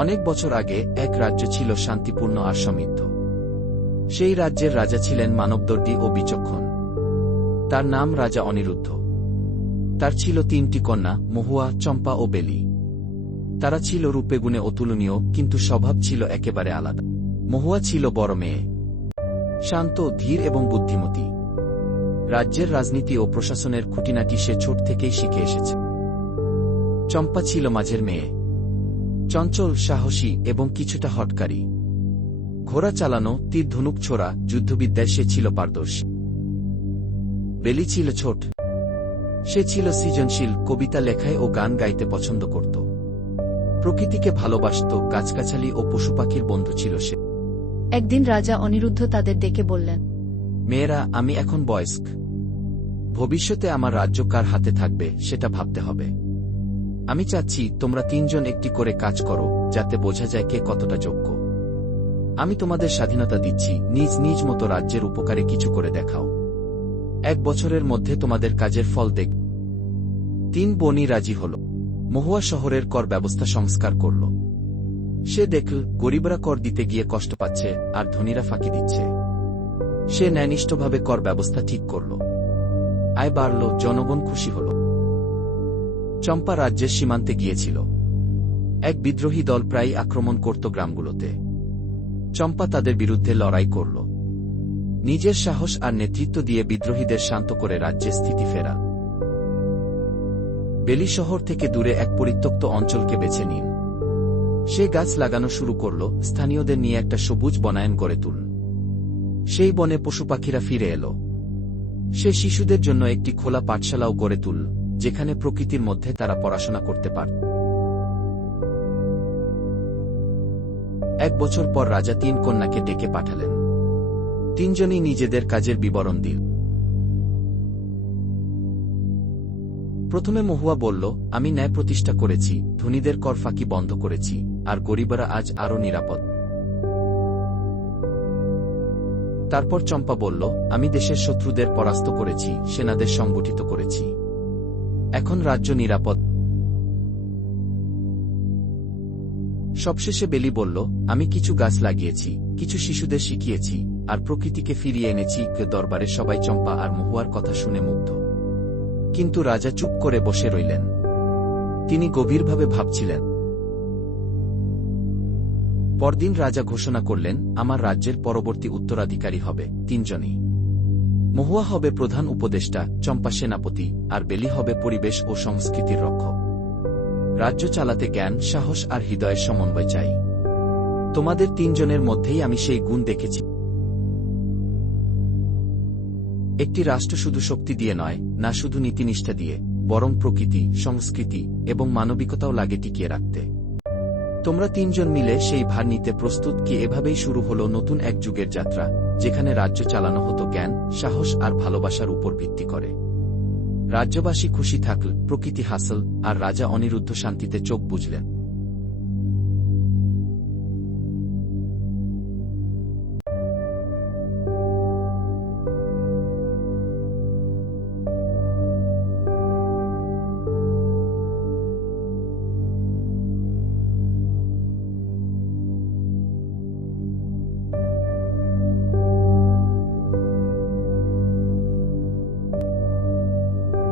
অনেক বছর আগে এক রাজ্য ছিল শান্তিপূর্ণ আর সমৃদ্ধ। সেই রাজ্যের রাজা ছিলেন মানবদর্দী ও বিচক্ষণ। তার নাম রাজা অনিরুদ্ধ। তার ছিল 3টি কন্যা, মহুয়া, চম্পা ও বেলি। তারা ছিল রূপে গুণে অতুলনীয়, কিন্তু স্বভাব ছিল একেবারে আলাদা। মহুয়া ছিল বড় মেয়ে, শান্ত, ধীর এবং বুদ্ধিমতী। রাজ্যের রাজনীতি ও প্রশাসনের খুঁটিনাটি সে ছোট থেকেই শিখে এসেছে। চম্পা ছিল মাঝের মেয়ে, চঞ্চল, সাহসী এবং কিছুটা হটকারী। ঘোড়া চালানো, তীর ধনুক ছোড়া, যুদ্ধবিদ্যায় সে ছিল পারদর্শী। বেলি ছিল ছোট। সে ছিল সৃজনশীল, কবিতা লেখায় ও গান গাইতে পছন্দ করত। প্রকৃতিকে ভালোবাসত, গাছগাছালি ও পশুপাখির বন্ধু ছিল সে। একদিন রাজা অনিরুদ্ধ তাদের ডেকে বললেন, মেয়েরা, আমি এখন বয়স্ক। ভবিষ্যতে আমার রাজ্য কার হাতে থাকবে সেটা ভাবতে হবে। আমি চাচ্ছি তোমরা 3 জন একটি করে কাজ করো, যাতে বোঝা যায় কে কতটা যোগ্য। আমি তোমাদের স্বাধীনতা দিচ্ছি, নিজ নিজ মতো রাজ্যের উপকারে কিছু করে দেখাও। 1 বছরের মধ্যে তোমাদের কাজের ফল দেখব। 3 বোনই রাজি হল। মহুয়া শহরের কর ব্যবস্থা সংস্কার করল। সে দেখল গরিবরা কর দিতে গিয়ে কষ্ট পাচ্ছে আর ধনীরা ফাঁকি দিচ্ছে। সে ন্যায়নিষ্ঠভাবে কর ব্যবস্থা ঠিক করল। আয় বাড়ল, জনগণ খুশি হল। চম্পা রাজ্যের সীমান্তে গিয়েছিল। এক বিদ্রোহী দল প্রায়ই আক্রমণ করত গ্রামগুলোতে। চম্পা তাদের বিরুদ্ধে লড়াই করল। নিজের সাহস আর নেতৃত্ব দিয়ে বিদ্রোহীদের শান্ত করে রাজ্যে স্থিতি ফেরা। বেলি শহর থেকে দূরে এক পরিত্যক্ত অঞ্চলকে বেছে নিন। সে গাছ লাগানো শুরু করল, স্থানীয়দের নিয়ে একটা সবুজ বনায়ন গড়ে তুলল। সেই বনে পশুপাখিরা ফিরে এলো। সে শিশুদের জন্য একটি খোলা পাঠশালাও গড়ে তুলল, যেখানে প্রকৃতির মধ্যে তারা পড়াশোনা করতে পারত। 1 বছর পর রাজা 3 কন্যাকে ডেকে পাঠালেন। 3 জনই নিজেদের কাজের বিবরণ দিল। প্রথমে মহুয়া বলল, আমি ন্যায় প্রতিষ্ঠা করেছি, ধনীদের কর ফাঁকি বন্ধ করেছি, আর গরিবরা আজ আরও নিরাপদ। তারপর চম্পা বলল, আমি দেশের শত্রুদের পরাস্ত করেছি, সেনাদের সংগঠিত করেছি। এখন রাজ্য নিরাপদ। সবশেষে বেলি বলল, আমি কিছু গাছ লাগিয়েছি, কিছু শিশুদের শিখিয়েছি, আর প্রকৃতিকে ফিরিয়ে এনেছি। দরবারে সবাই চম্পা আর মহুয়ার কথা শুনে মুগ্ধ। কিন্তু রাজা চুপ করে বসে রইলেন। তিনি গভীরভাবে ভাবছিলেন। পরদিন রাজা ঘোষণা করলেন, আমার রাজ্যের পরবর্তী উত্তরাধিকারী হবে 3 জনই। মহুয়া হবে প্রধান উপদেষ্টা, চম্পা সেনাপতি, আর বেলি হবে পরিবেশ ও সংস্কৃতির রক্ষক। রাজ্য চালাতে জ্ঞান, সাহস আর হৃদয়ের সমন্বয় চাই। তোমাদের 3 জনের মধ্যেই আমি সেই গুণ দেখেছি। একটি রাষ্ট্র শুধু শক্তি দিয়ে নয়, না শুধু নীতিনিষ্ঠা দিয়ে, বরং প্রকৃতি, সংস্কৃতি এবং মানবিকতাও লাগে টিকিয়ে রাখতে। তোমরা 3 জন মিলে সেই ভার নিতে প্রস্তুত কি? এভাবেই শুরু হলো নতুন এক যুগের যাত্রা, যেখানে রাজ্য চালানো হতো জ্ঞান, সাহস আর ভালোবাসার উপর ভিত্তি করে। রাজ্যবাসী খুশি থাকল, প্রকৃতি হাসল, আর রাজা অনিরুদ্ধ শান্তিতে চোখ বুজলেন।